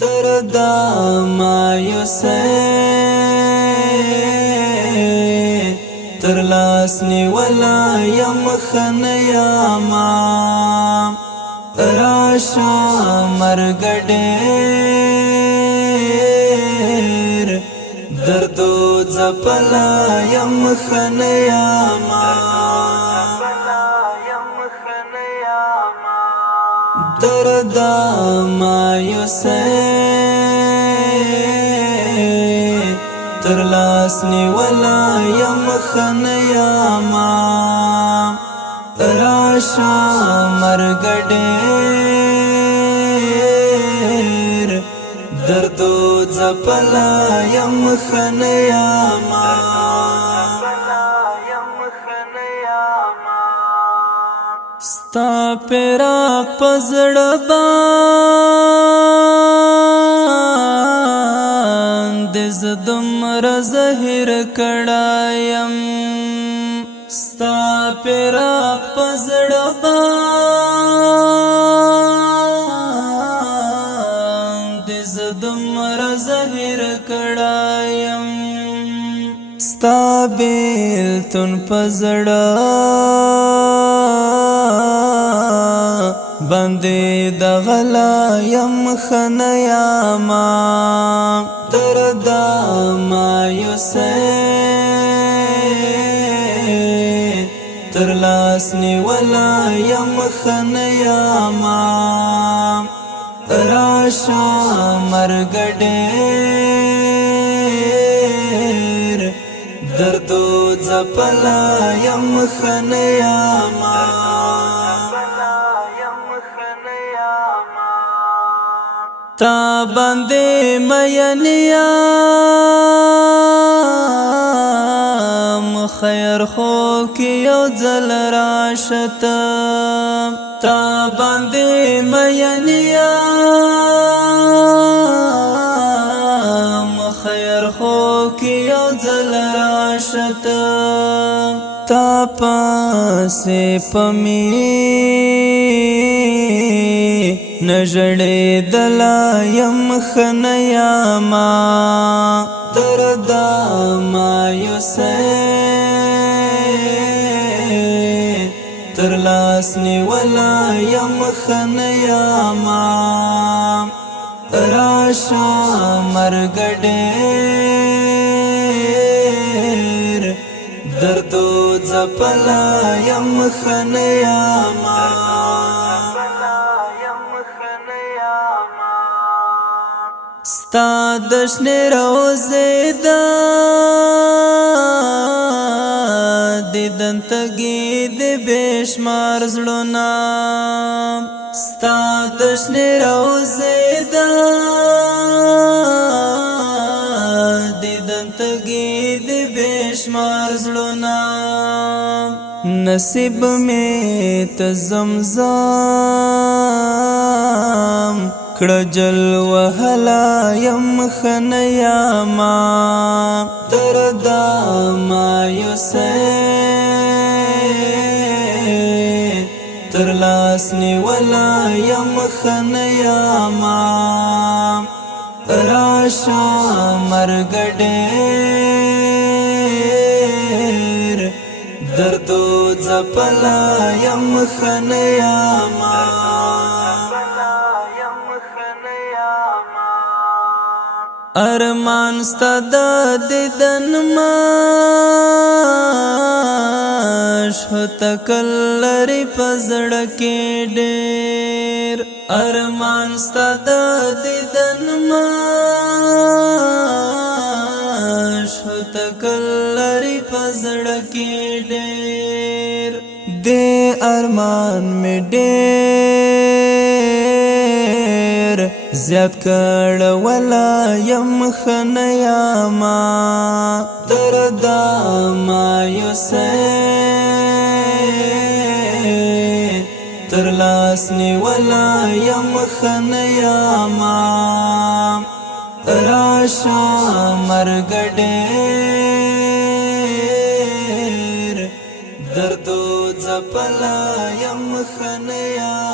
دردا مایوسه تر لاس نیولا یم خنیاما راشا مرگ ډیر دردو زپلا یم خنیاما دردا مایوسه تر لاس نیولا یم خنیاما راشا مرگ ډیر دردو زپلا یم خنیاما ستا پیراق پزړه باندې زه دومره زهر کړایم ستا پیراق پزړه باندې زه دومره زهر کړایم ستا بیلتون پزړه بندې د غلا یم خنیاما دردا مایوسه تر لاس نیولا یم خنیاما راشا مرگ ډیر دردو زپلا یم خنیاما تا باندې مینیام خیر خو کې یو ځل راشت تا باندې مینیام خیر خو کې یو ځل راشت تا پاسې پمی نجړې دلا یم خنیاما دردا مایوسه تر لاس نیولا یم خنیاما راشا مرگ ډیر دردو زپلا یم خنیاما ستا دشن روزه دا دیدن تگی دی بیشمار زلونا ستا دشن روزه دا دیدن تگی دی بیشمار زلونا نصیب میں تزمزام کړه جل وهلا یم خنیاما دردا مایوسه تر لاس نیولا یم خنیاما راشا مرگ ډیر دردو زپلا یم خنیاما ارمان ستا د دیدن ماش هوتا کلری پزړه کې ډېر ارمان ستا د دیدن ماش هوتا کلری پزړه کې ډېر دې ارمان می ډېر زیاد کړه ولا یم خنیاما دردا مایوسه تر لاس نیولا یم خنیاما راشا مرگ ډیر دردو زپلا یم خنیاما